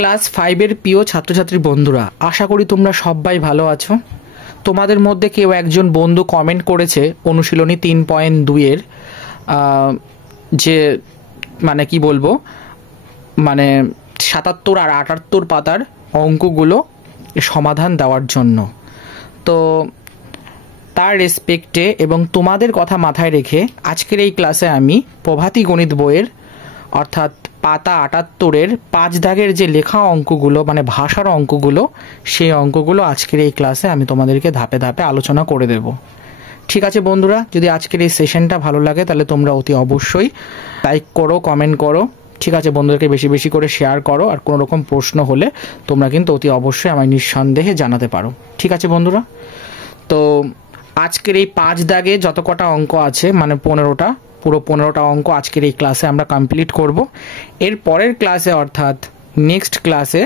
Class 5-এর প্রিয় ছাত্রছাত্রী বন্ধুরা, আশা করি তোমরা সবাই ভালো আছো। তোমাদের মধ্যে কেউ একজন বন্ধু কমেন্ট করেছে অনুশীলনী 3.2-এর যে মানে কি বলবো মানে 77 আর 78 পাতার অঙ্কগুলো সমাধান দেওয়ার জন্য। তো তার রেসপেক্টে এবং তোমাদের কথা মাথায় রেখে আজকের এই ক্লাসে আমি প্রভাতী গণিত বইয়ের অর্থাৎ পাতা 78-এর 5 দাগের যে লেখা অঙ্কগুলো মানে ভাষার অঙ্কগুলো, সেই অঙ্কগুলো আজকের এই ক্লাসে আমি তোমাদেরকে ধাপে ধাপে আলোচনা করে দেব। ঠিক আছে বন্ধুরা, যদি আজকের এই সেশনটা ভালো লাগে তাহলে তোমরা অতি অবশ্যই লাইক করো, কমেন্ট করো। ঠিক আছে, বন্ধুদেরকে বেশি বেশি করে শেয়ার করো। আর কোনো রকম প্রশ্ন হলে তোমরা কিন্তু অতি অবশ্যই আমায় নিঃসন্দেহে জানাতে পারো। ঠিক আছে বন্ধুরা, তো আজকের এই 5 দাগে যত কটা অঙ্ক আছে মানে 15টা, পুরো 15টা অঙ্ক আজকের এই ক্লাসে আমরা কমপ্লিট করব। এর পরের ক্লাসে অর্থাৎ নেক্সট ক্লাসে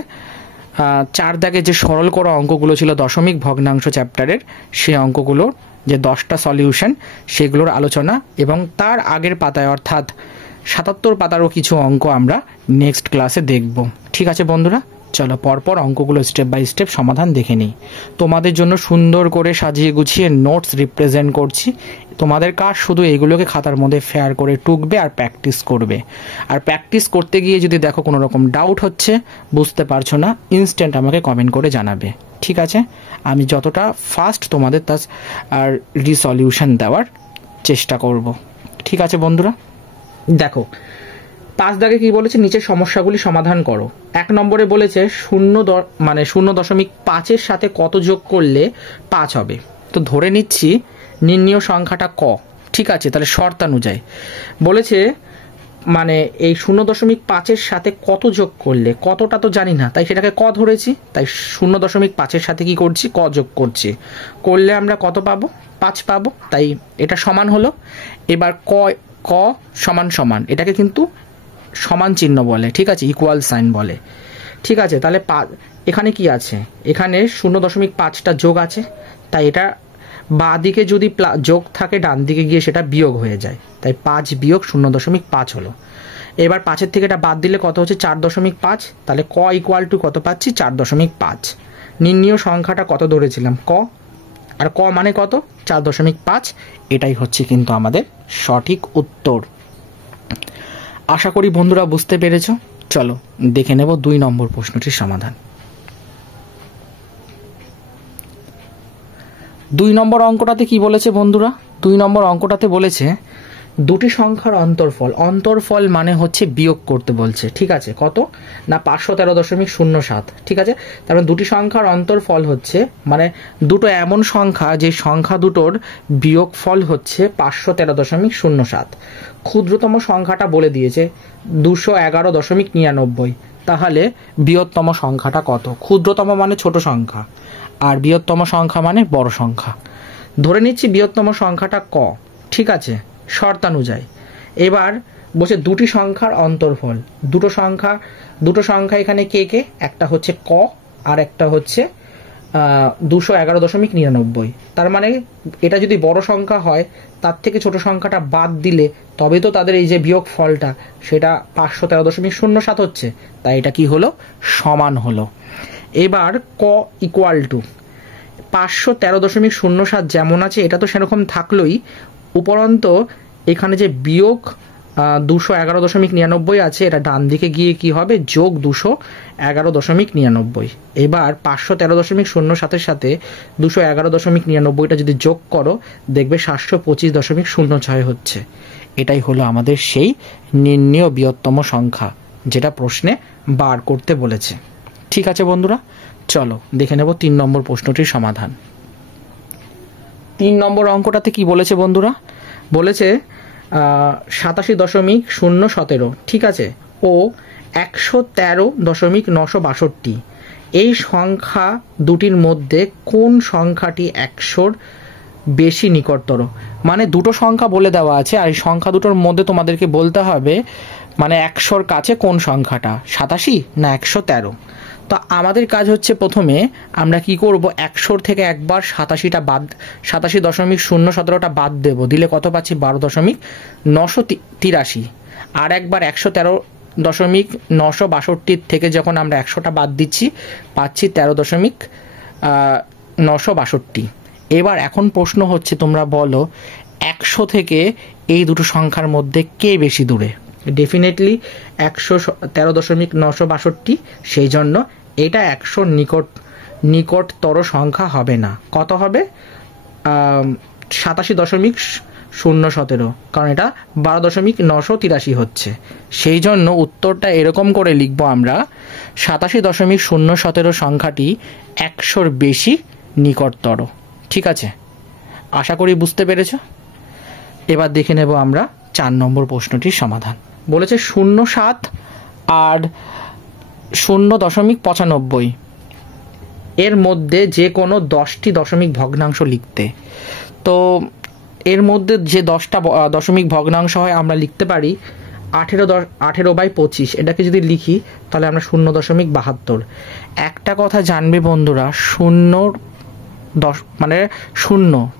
4 দাগে যে সরল করা অঙ্কগুলো ছিল দশমিক ভগ্নাংশ চ্যাপ্টারের, সেই অঙ্কগুলোর যে 10টা সলিউশন সেগুলোর আলোচনা, এবং তার আগের পাতায় অর্থাৎ 77 পাতারও কিছু অঙ্ক আমরা নেক্সট ক্লাসে দেখব। ঠিক আছে বন্ধুরা, চলো পরপর অঙ্কগুলো স্টেপ বাই স্টেপ সমাধান দেখে নিই। তোমাদের জন্য সুন্দর করে সাজিয়ে গুছিয়ে নোটস রিপ্রেজেন্ট করছি। তোমাদের কাজ শুধু এগুলোকে খাতার মধ্যে ফেয়ার করে টুকবে আর প্র্যাকটিস করবে। আর প্র্যাকটিস করতে গিয়ে যদি দেখো কোনো রকম ডাউট হচ্ছে, বুঝতে পারছো না, ইনস্ট্যান্ট আমাকে কমেন্ট করে জানাবে। ঠিক আছে, আমি যতটা ফাস্ট তোমাদের তার আর রিসলিউশন দেওয়ার চেষ্টা করব। ঠিক আছে বন্ধুরা, দেখো 5 দাগে কি বলেছে, নিচের সমস্যাগুলি সমাধান করো। 1 নম্বরে বলেছে 0.5-এর সাথে কত যোগ করলে 5 হবে। তো ধরে নিচ্ছি নির্ণীয় সংখ্যাটা ক। ঠিক আছে, তাহলে শর্তানুযায়ী বলেছে মানে এই 0.5-এর সাথে কত যোগ করলে, কতটা তো জানি না তাই সেটাকে ক ধরেছি, তাই 0.5-এর সাথে কি করছি, ক যোগ করছি। করলে আমরা কত পাবো, 5 পাবো। তাই এটা সমান হলো। এবার ক সমান সমান, এটাকে কিন্তু সমান চিহ্ন বলে। ঠিক আছে, ইকুয়াল সাইন বলে। ঠিক আছে, তাহলে এখানে কি আছে, এখানে 0.5টা যোগ আছে, তাই এটা বাঁ দিকে যদি যোগ থাকে ডান দিকে গিয়ে সেটা বিয়োগ হয়ে যায়, তাই 5 বিয়োগ 0.5 হলো। এবার 5-এর থেকে এটা বাদ দিলে কত হচ্ছে, 4.5। তাহলে ক ইকুয়াল টু কত পাচ্ছি, 4.5। নির্ণীয় সংখ্যাটা কত ধরেছিলাম, ক, আর ক মানে কত, 4.5। এটাই হচ্ছে কিন্তু আমাদের সঠিক উত্তর। আশা করি বন্ধুরা বুঝতে পেরেছ। চলো দেখে নেব 2 নম্বর প্রশ্নটির সমাধান। 2 নম্বর অঙ্কটাতে কি বলেছে বন্ধুরা, 2 নম্বর অঙ্কটাতে বলেছে দুটি সংখ্যার অন্তরফল মানে হচ্ছে বিয়োগ করতে বলছে। ঠিক আছে, কত না 513.07। ঠিক আছে, তার মানে দুটি সংখ্যার অন্তরফল হচ্ছে মানে দুটো এমন সংখ্যা যে সংখ্যা দুটোর বিয়োগফল হচ্ছে 513.07। ক্ষুদ্রতম সংখ্যাটা বলে দিয়েছে 211.99। তাহলে বৃহত্তম সংখ্যাটা কত, ক্ষুদ্রতম মানে ছোট সংখ্যা আর বৃহত্তম সংখ্যা মানে বড় সংখ্যা। ধরে নিচ্ছি বৃহত্তম সংখ্যাটা ক। ঠিক আছে, শর্তানুযায়ী। এবার বলছে দুটি সংখ্যার অন্তরফল, দুটো সংখ্যা এখানে কে কে, একটা হচ্ছে ক আর একটা হচ্ছে 211.99। তার মানে এটা যদি বড় সংখ্যা হয় তার থেকে ছোট সংখ্যাটা বাদ দিলে তবে তো তাদের এই যে বিয়োগ ফলটা সেটা 513.07 হচ্ছে, তাই এটা কি হলো, সমান হলো। এবার ক ইকুয়াল টু 513.07 যেমন আছে এটা তো সেরকম থাকলোই, উপরন্ত এখানে যে বিয়োগ 211.99 আছে এটা ডান দিকে গিয়ে কি হবে, যোগ 211.99। এবার 513.07-এর সাথে 211.99টা যদি যোগ করো দেখবে 725.06 হচ্ছে। এটাই হলো আমাদের সেই নির্ণীয় বৃহত্তম সংখ্যা যেটা প্রশ্নে বার করতে বলেছে। ঠিক আছে বন্ধুরা, চলো দেখে নেব 3 নম্বর প্রশ্নটির সমাধান। 3 নম্বর অঙ্কটাতে কি বলেছে বন্ধুরা, বলেছে 87.017। ঠিক আছে, ও 113.962 এই সংখ্যা দুটির মধ্যে কোন সংখ্যাটি 100-র বেশি নিকটতর। মানে দুটো সংখ্যা বলে দেওয়া আছে আর এই সংখ্যা দুটোর মধ্যে তোমাদেরকে বলতে হবে মানে 100-র কাছে কোন সংখ্যাটা, 87 না 113। তো আমাদের কাজ হচ্ছে প্রথমে আমরা কি করব, 100 থেকে একবার 87.017টা বাদ দেব, দিলে কত পাচ্ছি 12.983। আর একবার 113 13.962 থেকে যখন আমরা 100টা বাদ দিচ্ছি পাচ্ছি 13.962। এবার এখন প্রশ্ন হচ্ছে, তোমরা বলো 100 থেকে এই দুটো সংখ্যার মধ্যে কে বেশি দূরে? ডেফিনেটলি 13.962, সেই জন্য এটা 100 নিকটতর সংখ্যা হবে না। কত হবে? 87.017, কারণ এটা 12.983 হচ্ছে। সেই জন্য উত্তরটা এরকম করে লিখব আমরা, 87.017 সংখ্যাটি 100-র বেশি নিকটতর। ঠিক আছে, আশা করি বুঝতে পেরেছ। এবার দেখে নেব আমরা 4 নম্বর প্রশ্নটির সমাধান। বলেছে 0.7 আর 0.95 এর মধ্যে যে কোনো 10টি দশমিক ভগ্নাংশ লিখতে। তো এর মধ্যে যে 10টা দশমিক ভগ্নাংশ হয় আমরা লিখতে পারি 18/25। এটাকে যদি লিখি তাহলে আমরা 0.72। একটা কথা জানবে বন্ধুরা, 0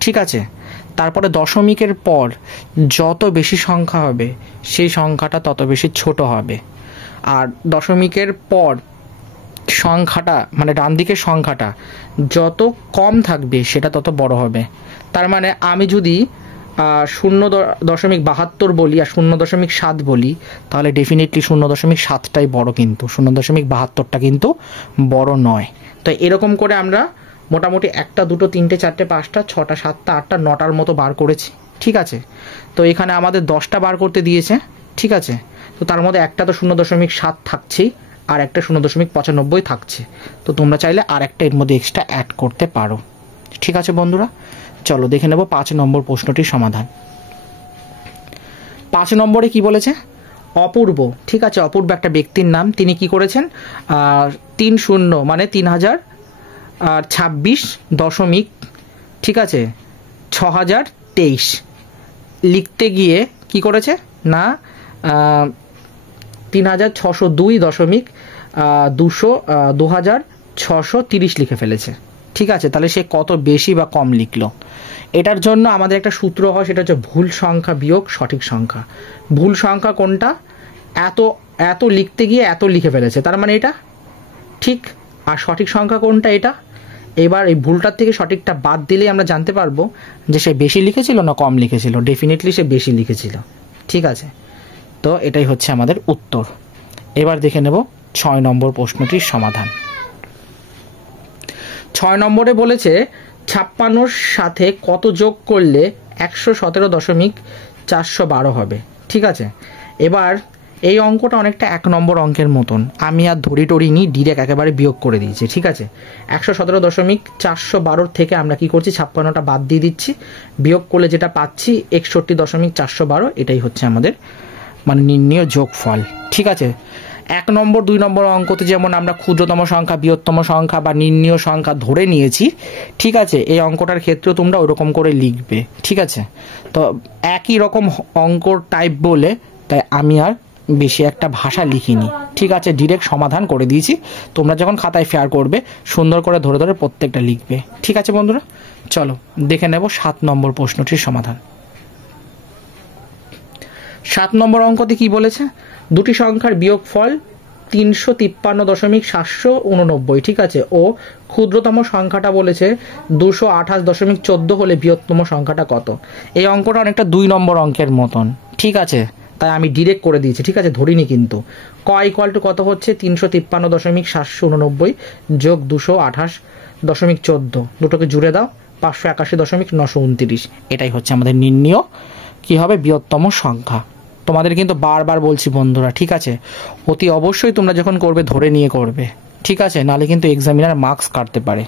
ঠিক আছে, তারপরে দশমিকের পর যত বেশি সংখ্যা হবে সেই সংখ্যাটা তত বেশি ছোট হবে, আর দশমিকের পর সংখ্যাটা ডান দিকের সংখ্যাটা যত কম থাকবে সেটা তত বড় হবে। তার মানে আমি যদি 0.72 বলি আর 0.7 বলি, তাহলে ডেফিনেটলি 0.7টাই বড়, কিন্তু 0.72টা কিন্তু বড় নয়। তো এরকম করে আমরা মোটামুটি 1, 2, 3, 4, 5, 6, 7, 8, 9টার মতো বার করেছি। ঠিক আছে, তো এখানে আমাদের 10টা বার করতে দিয়েছে। ঠিক আছে, তো তার মধ্যে একটা তো 0.7 থাকছেই, আর একটা 0.95 থাকছে। তো তোমরা চাইলে আর একটা এর মধ্যে এক্সট্রা অ্যাড করতে পারো। ঠিক আছে বন্ধুরা, চলো দেখে নেব 5 নম্বর প্রশ্নটির সমাধান। 5 নম্বরে কি বলেছে? অপূর্ব। ঠিক আছে, অপূর্ব একটা ব্যক্তির নাম। তিনি কি করেছেন? 3026 দশমিক, ঠিক আছে, 6023 লিখতে গিয়ে কি করেছে না 3602.2630 লিখে ফেলেছে। ঠিক আছে, তাহলে সে কত বেশি বা কম লিখলো? এটার জন্য আমাদের একটা সূত্র হয়, সেটা হচ্ছে ভুল সংখ্যা বিয়োগ সঠিক সংখ্যা। ভুল সংখ্যা কোনটা? এত লিখতে গিয়ে এত লিখে ফেলেছে, তার মানে এটা ঠিক। আর সঠিক সংখ্যা কোনটা? এটা। এবার এই ভুলটার থেকে সঠিকটা বাদ দিলেই আমরা জানতে পারবো যে সে বেশি লিখেছিল না কম লিখেছিল। ডেফিনেটলি সে বেশি লিখেছিল। ঠিক আছে, তো এটাই হচ্ছে আমাদের উত্তর। এবার দেখে নেব 6 নম্বর প্রশ্নটির সমাধান। 6 নম্বরে বলেছে 56-র সাথে কত যোগ করলে 117.412 হবে। ঠিক আছে, এবার এই অঙ্কটা অনেকটা 1 নম্বর অঙ্কের মতন। আমি আর ধরি টরি নি, ডিরেক্ট একেবারে বিয়োগ করে দিয়েছি। ঠিক আছে, 117.412 থেকে আমরা কি করছি? 56টা বাদ দিয়ে দিচ্ছি। বিয়োগ করলে যেটা পাচ্ছি 61.412, এটাই হচ্ছে আমাদের নির্ণীয় যোগফল। ঠিক আছে, 1 নম্বর 2 নম্বর অঙ্কতে যেমন আমরা ক্ষুদ্রতম সংখ্যা, বৃহত্তম সংখ্যা বা নির্ণীয় সংখ্যা ধরে নিয়েছি। ঠিক আছে, এই অঙ্কটার ক্ষেত্রেও তোমরা ওরকম করে লিখবে। ঠিক আছে, তো একই রকম অঙ্কর টাইপ বলে তাই আমি আর বেশি একটা ভাষা লিখিনি। ঠিক আছে, ডিরেক্ট সমাধান করে দিয়েছি। তোমরা যখন খাতায় ফেয়ার করবে সুন্দর করে ধরে ধরে প্রত্যেকটা লিখবে। ঠিক আছে বন্ধুরা, চলো দেখে নেব 7 নম্বর প্রশ্নটির সমাধান। 7 নম্বর অঙ্কতে কি বলেছে? দুটি সংখ্যার বিয়োগফল 353.789। ঠিক আছে, ও ক্ষুদ্রতম সংখ্যাটা বলেছে 228.14 হলে বৃহত্তম সংখ্যাটা কত? এই অঙ্কটা অনেকটা 2 নম্বর অঙ্কের মতন। ঠিক আছে, তাই আমি ডিরেক্ট করে দিয়েছি। ঠিক আছে, ধরিনি কিন্তু। ক ইকুয়াল টু কত হচ্ছে? 353.789 যোগ 228.14, দুটোকে জুড়ে দাও 581.929। এটাই হচ্ছে আমাদের নির্ণীয় কি হবে? বৃহত্তম সংখ্যা। তোমাদের কিন্তু বারবার বলছি বন্ধুরা, ঠিক আছে, অতি অবশ্যই তোমরা যখন করবে ধরে নিয়ে করবে। ঠিক আছে, নাহলে কিন্তু এক্সামিনার মার্কস কাটতে পারে।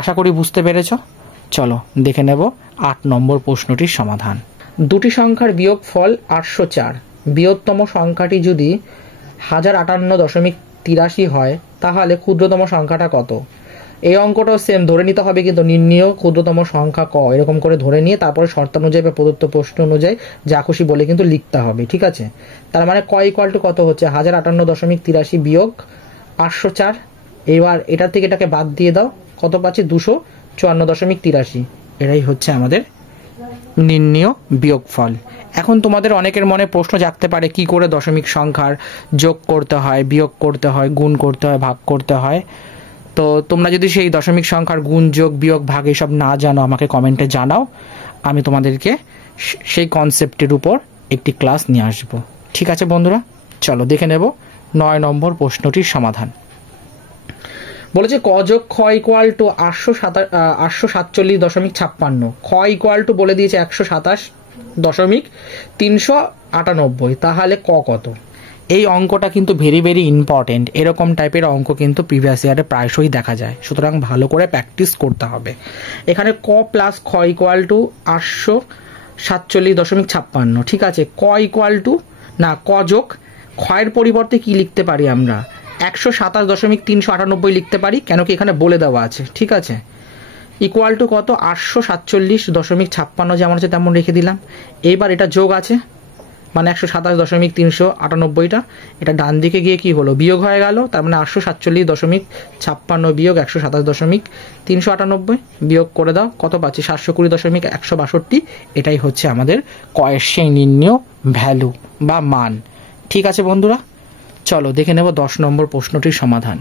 আশা করি বুঝতে পেরেছ। চলো দেখে নেব 8 নম্বর প্রশ্নটির সমাধান। দুটি সংখ্যার বিয়োগফল 804। বৃহত্তম সংখ্যাটি যদি 1058.83 হয়, তাহলে ক্ষুদ্রতম সংখ্যাটা কত? এই অঙ্কটাও সেম ধরে নিতে হবে, কিন্তু নির্ণীয় ক্ষুদ্রতম সংখ্যা ক, এরকম করে ধরে নিয়ে তারপরে শর্তানুযায়ী বা প্রদত্ত প্রশ্ন অনুযায়ী যা খুশি বলে কিন্তু লিখতে হবে। ঠিক আছে, তার মানে ক ইকুয়াল টু কত হচ্ছে? 1058.83 বিয়োগ 804। এবার এটার থেকে এটাকে বাদ দিয়ে দাও, কত পাচ্ছি? 254.83। এটাই হচ্ছে আমাদের নির্ণীয় বিয়োগফল। এখন তোমাদের অনেকের মনে প্রশ্ন জাগতে পারে কি করে দশমিক সংখ্যার যোগ করতে হয়, বিয়োগ করতে হয়, গুণ করতে হয়, ভাগ করতে হয়। তো তোমরা যদি সেই দশমিক সংখ্যার গুণ, যোগ, বিয়োগ, ভাগ এসব না জানো আমাকে কমেন্টে জানাও, আমি তোমাদেরকে সেই কনসেপ্টের উপর একটি ক্লাস নিয়ে আসবো। ঠিক আছে বন্ধুরা, চলো দেখে নেব 9 নম্বর প্রশ্নটির সমাধান। বলেছে ক যোগ খ ইকুয়াল টু 847.56, খ ইকুয়াল টু বলে দিয়েছে 127.398, তাহলে ক কত? এই অঙ্কটা কিন্তু ভেরি ভেরি ইম্পর্টেন্ট। এরকম টাইপের অঙ্ক কিন্তু প্রিভিয়াস ইয়ারে প্রায়শই দেখা যায়, সুতরাং ভালো করে প্র্যাকটিস করতে হবে। এখানে ক প্লাস খ ইকুয়াল টু 847.56, ঠিক আছে। ক ইকুয়াল টু না, ক যোগ ক্ষয়ের পরিবর্তে কি লিখতে পারি আমরা? 127.398 লিখতে পারি, কেন কি এখানে বলে দেওয়া আছে, ঠিক আছে। ইকুয়াল টু কত? 847.56 যেমন আছে তেমন রেখে দিলাম। এইবার এটা যোগ আছে, মানে 127.398টা, এটা ডান দিকে গিয়ে কি হলো? বিয়োগ হয়ে গেল। তার মানে 847.56 বিয়োগ 127.398, বিয়োগ করে দাও, কত পাচ্ছি? 720.162। এটাই হচ্ছে আমাদের কয়ের সেই নির্ণেয় ভ্যালু বা মান। ঠিক আছে বন্ধুরা, চলো দেখে নেব 10 নম্বর প্রশ্নটির সমাধান।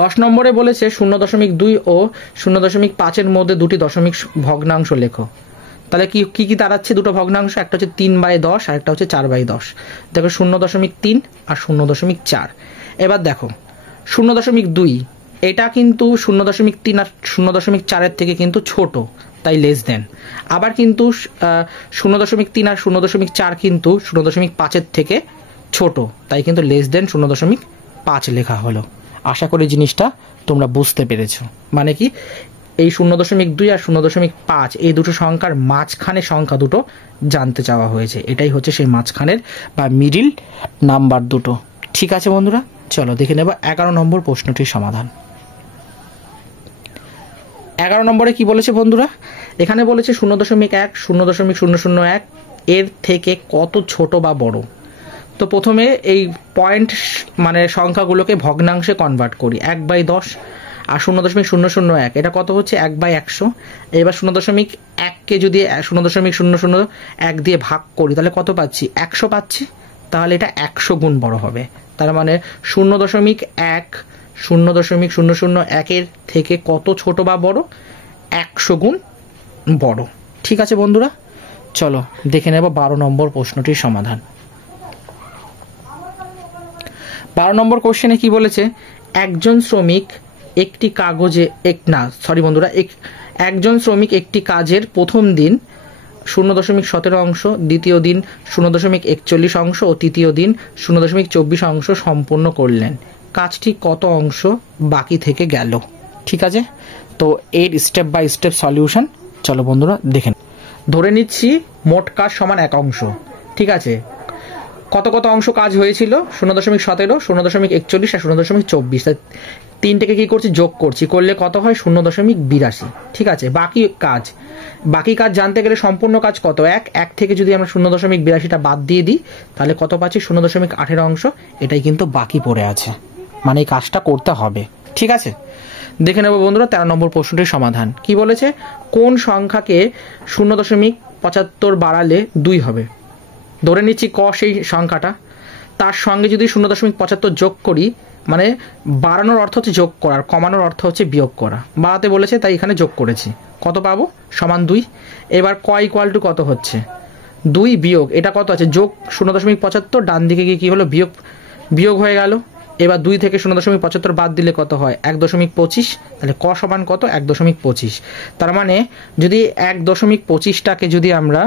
10 নম্বরে বলেছে 0.2 ও 0.5 মধ্যে দুটি দশমিক ভগ্নাংশ লেখো। তাহলে কি কি দাঁড়াচ্ছে দুটো ভগ্নাংশ? একটা হচ্ছে 3/10 আর একটা হচ্ছে 4/10। দেখো 0.3 আর 0.4। এবার দেখো 0.2, এটা কিন্তু 0.3 আর 0.4 থেকে কিন্তু ছোট, তাই লেস দেন। আবার কিন্তু 0.3 আর 0.4 কিন্তু 0.5 থেকে ছোট, তাই কিন্তু লেস দেন 0.5 লেখা হলো। আশা করি জিনিসটা তোমরা বুঝতে পেরেছো। মানে কি, এই 0.2 আর 0.5 এই দুটো সংখ্যার মাঝখানে সংখ্যা দুটো জানতে চাওয়া হয়েছে। এটাই হচ্ছে সেই মাঝখানের বা মিডিল নাম্বার দুটো। ঠিক আছে বন্ধুরা, চলো দেখে নেব 11 নম্বর প্রশ্নটির সমাধান। 11 নম্বরে কি বলেছে বন্ধুরা? এখানে বলেছে 0.1, 0.001 এর থেকে কত ছোট বা বড়। তো প্রথমে এই পয়েন্ট মানে সংখ্যাগুলোকে ভগ্নাংশে কনভার্ট করি। 1/10 আর 0.001 এটা কত হচ্ছে? 1/100। এবার 0.1কে যদি 0.001 দিয়ে ভাগ করি তাহলে কত পাচ্ছি? 100 পাচ্ছি। তাহলে এটা 100 গুণ বড় হবে। তার মানে 0.1 0.001 এর থেকে কত ছোট বা বড়? 100 গুণ বড়। ঠিক আছে বন্ধুরা, চলো দেখে নেব 12 নম্বর প্রশ্নটির সমাধান। 12 নম্বর কোশ্চেনে কি বলেছে? একজন শ্রমিক একটি একটি কাজের প্রথম দিন 0.17 অংশ, দ্বিতীয় দিন 0.41 অংশ ও তৃতীয় দিন 0.24 অংশ সম্পূর্ণ করলেন। কাজটি কত অংশ বাকি থেকে গেল? ঠিক আছে, তো এর স্টেপ বাই স্টেপ সলিউশন চলো বন্ধুরা দেখেন। ধরে নিচ্ছি মোট কাজ সমান 1 অংশ। ঠিক আছে, কত কত অংশ কাজ হয়েছিল? 0.17, 0.41 আর 0.24। তিনটাকে কি করছি? যোগ করছি, করলে কত হয়? 0.82। ঠিক আছে, বাকি কাজ জানতে গেলে সম্পূর্ণ কাজ কত? 1 থেকে যদি আমরা 0.82টা বাদ দিয়ে দিই তাহলে কত পাচ্ছি? 0.18 অংশ। এটাই কিন্তু বাকি পড়ে আছে, মানে এই কাজটা করতে হবে। ঠিক আছে, দেখে নেব বন্ধুরা 13 নম্বর প্রশ্নটির সমাধান। কি বলেছে? কোন সংখ্যাকে 0.75 বাড়ালে 2 হবে? ধরে নিচ্ছি ক সেই সংখ্যাটা, তার সঙ্গে যদি 0.75 যোগ করি, মানে বাড়ানোর অর্থ হচ্ছে যোগ করার, কমানোর অর্থ হচ্ছে বিয়োগ করা। বাড়াতে বলেছে তাই এখানে যোগ করেছি। কত পাবো? সমান 2। এবার ক ইকুয়াল টু কত হচ্ছে? 2 বিয়োগ এটা কত আছে? যোগ 0.75, ডান দিকে গিয়ে কি হলো? বিয়োগ হয়ে গেল। এবার 2 থেকে 0.75 বাদ দিলে কত হয়? 1.25। তাহলে ক সমান কত? 1.25। তার মানে যদি 1.25টাকে যদি আমরা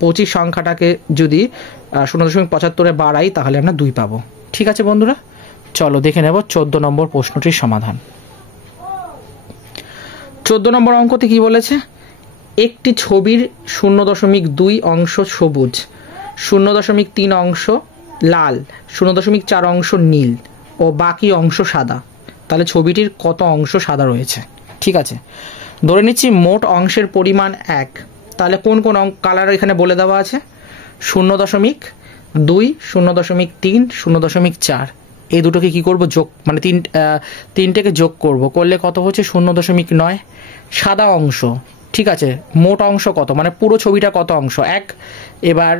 25 সংখ্যাটাকে যদি 0.75 বাড়াই তাহলে আমরা 2 পাবো। ঠিক আছে বন্ধুরা, চলো দেখে নেব 14 নম্বর প্রশ্নটির সমাধান। 14 নম্বর অঙ্কতে কি বলেছে? একটি ছবির 0.2 অংশ সবুজ, 0.3 অংশ লাল, 0.4 অংশ নীল ও বাকি অংশ সাদা। তাহলে ছবিটির কত অংশ সাদা রয়েছে? ঠিক আছে, ধরে নিচ্ছি মোট অংশের পরিমাণ 1। তাহলে কোন কোন কালার এখানে বলে দেওয়া আছে? 0.2, 0.3, 0.4। এই দুটোকে কি করব? যোগ, মানে তিনটেকে যোগ করব, করলে কত হচ্ছে? 0.9। সাদা অংশ ঠিক আছে, মোট অংশ কত, মানে পুরো ছবিটা কত অংশ, এক। এবার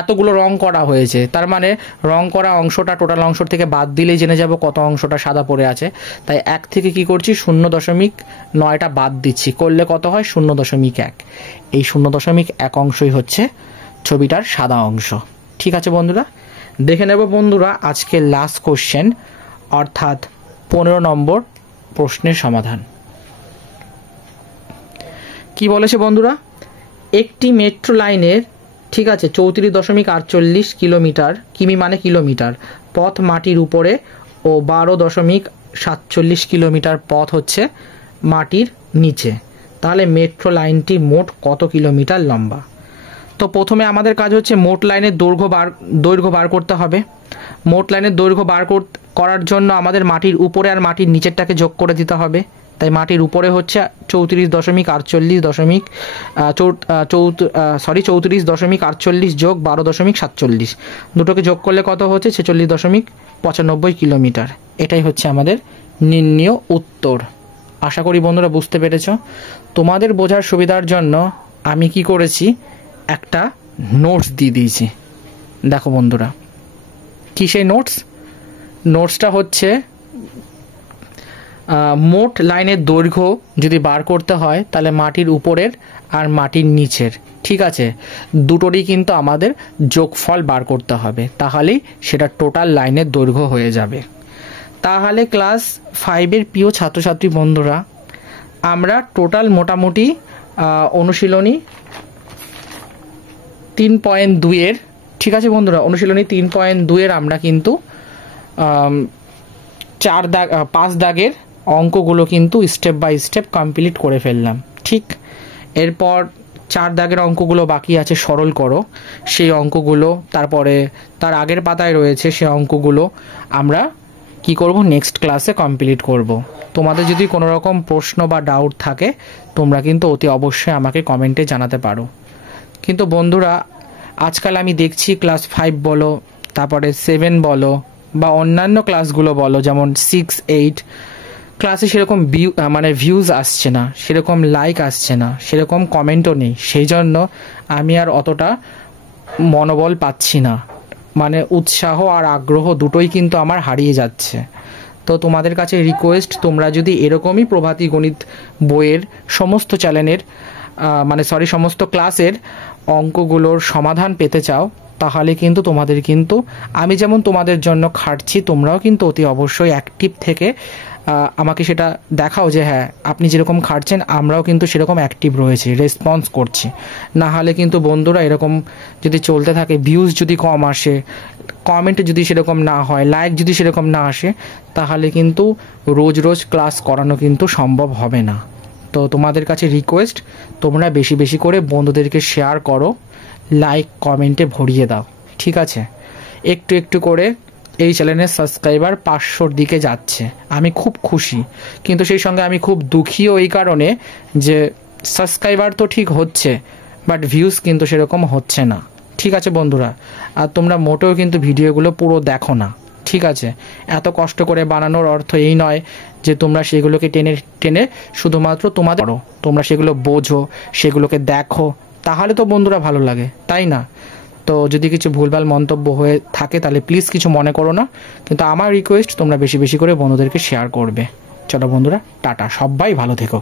এতগুলো রং করা হয়েছে, তার মানে রং করা অংশটা টোটাল অংশ থেকে বাদ দিলেই জেনে যাব কত অংশটা সাদা পড়ে আছে। তাই 1 থেকে কি করছি, 0.9টা বাদ দিচ্ছি, করলে কত হয়, 0.1। এই 0.1 অংশই হচ্ছে ছবিটার সাদা অংশ। ঠিক আছে বন্ধুরা, দেখে নেব বন্ধুরা আজকে লাস্ট কোশ্চেন, অর্থাৎ 15 নম্বর প্রশ্নের সমাধান। কি বলেছে বন্ধুরা, একটি মেট্রো লাইনের, ঠিক আছে, 34.48 কিলোমিটার, কিমি মানে কিলোমিটার, পথ মাটির উপরে ও 12.47 কিলোমিটার পথ হচ্ছে মাটির নিচে। তাহলে মেট্রো লাইনটি মোট কত কিলোমিটার লম্বা? তো প্রথমে আমাদের কাজ হচ্ছে মোট লাইনের দৈর্ঘ্য বার করতে হবে। মোট লাইনের দৈর্ঘ্য বার করার জন্য আমাদের মাটির উপরে আর মাটির নিচেরটাকে যোগ করে দিতে হবে। তাই মাটির উপরে হচ্ছে 34.48 যোগ 12.47, দুটোকে যোগ করলে কত হচ্ছে 46.95 কিলোমিটার। এটাই হচ্ছে আমাদের নির্ণীয় উত্তর। আশা করি বন্ধুরা বুঝতে পেরেছ। তোমাদের বোঝার সুবিধার জন্য আমি কি করেছি, একটা নোটস দিয়ে দিয়েছি। দেখো বন্ধুরা, কি সেই নোটসটা হচ্ছে মোট লাইনের দৈর্ঘ্য যদি বার করতে হয় তাহলে মাটির উপরের আর মাটির নিচের, ঠিক আছে, দুটোরই কিন্তু আমাদের যোগফল বার করতে হবে, তাহলেই সেটা টোটাল লাইনের দৈর্ঘ্য হয়ে যাবে। তাহলে ক্লাস 5-এর প্রিয় ছাত্রছাত্রী বন্ধুরা, আমরা টোটাল মোটামুটি অনুশীলনী 3.2-এর, ঠিক আছে বন্ধুরা, অনুশীলনী 3.2-এর আমরা কিন্তু 5 দাগের অঙ্কগুলো কিন্তু স্টেপ বাই স্টেপ কমপ্লিট করে ফেললাম। ঠিক, এরপর 4 দাগের অঙ্কগুলো বাকি আছে, সরল করো সেই অঙ্কগুলো, তারপরে তার আগের পাতায় রয়েছে সেই অঙ্কগুলো আমরা কি করব, নেক্সট ক্লাসে কমপ্লিট করব। তোমাদের যদি কোনো রকম প্রশ্ন বা ডাউট থাকে তোমরা কিন্তু অতি অবশ্যই আমাকে কমেন্টে জানাতে পারো। কিন্তু বন্ধুরা আজকাল আমি দেখছি ক্লাস 5 বলো, তারপরে 7 বলো, বা অন্যান্য ক্লাসগুলো বলো, যেমন 6, 8 ক্লাসে সেরকম ভিউজ আসছে না, সেরকম লাইক আসছে না, সেরকম কমেন্টও নেই। সেই জন্য আমি আর অতটা মনোবল পাচ্ছি না, মানে উৎসাহ আর আগ্রহ দুটোই কিন্তু আমার হারিয়ে যাচ্ছে। তো তোমাদের কাছে রিকোয়েস্ট, তোমরা যদি এরকমই প্রভাতী গণিত বইয়ের সমস্ত সমস্ত ক্লাসের অঙ্কগুলোর সমাধান পেতে চাও, তাহলে কিন্তু তোমাদের কিন্তু আমি যেমন তোমাদের জন্য খাটছি, তোমরাও কিন্তু অতি অবশ্যই অ্যাক্টিভ থেকে আমাকে সেটা দেখাও যে হ্যাঁ আপনি যেরকম খাটছেন আমরাও কিন্তু সেরকম অ্যাক্টিভ রয়েছি, রেসপন্স করছি। না হলে কিন্তু বন্ধুরা এরকম যদি চলতে থাকে, ভিউজ যদি কম আসে, কমেন্ট যদি সেরকম না হয়, লাইক যদি সেরকম না আসে, তাহলে কিন্তু রোজ রোজ ক্লাস করানো কিন্তু সম্ভব হবে না। তো তোমাদের কাছে রিকোয়েস্ট, তোমরা বেশি বেশি করে বন্ধুদেরকে শেয়ার করো, লাইক কমেন্টে ভরিয়ে দাও, ঠিক আছে। একটু একটু করে এই চ্যানেলের সাবস্ক্রাইবার 500-র দিকে যাচ্ছে, আমি খুব খুশি, কিন্তু সেই সঙ্গে আমি খুব দুঃখীও এই কারণে যে সাবস্ক্রাইবার তো ঠিক হচ্ছে বাট ভিউজ কিন্তু সেরকম হচ্ছে না, ঠিক আছে বন্ধুরা। আর তোমরা মোটেও কিন্তু ভিডিওগুলো পুরো দেখো না, ঠিক আছে। এত কষ্ট করে বানানোর অর্থ এই নয় যে তোমরা সেগুলোকে টেনে টেনে শুধুমাত্র তোমরা সেগুলো বোঝো, সেগুলোকে দেখো, তাহলে তো বন্ধুরা ভালো লাগে, তাই না? তো যদি কিছু ভুলভাল মন্তব্য হয়ে থাকে তাহলে প্লিজ কিছু মনে করো না, কিন্তু আমার রিকোয়েস্ট তোমরা বেশি বেশি করে বন্ধুদেরকে শেয়ার করবে। চলো বন্ধুরা, টাটা, সবাই ভালো থেকো।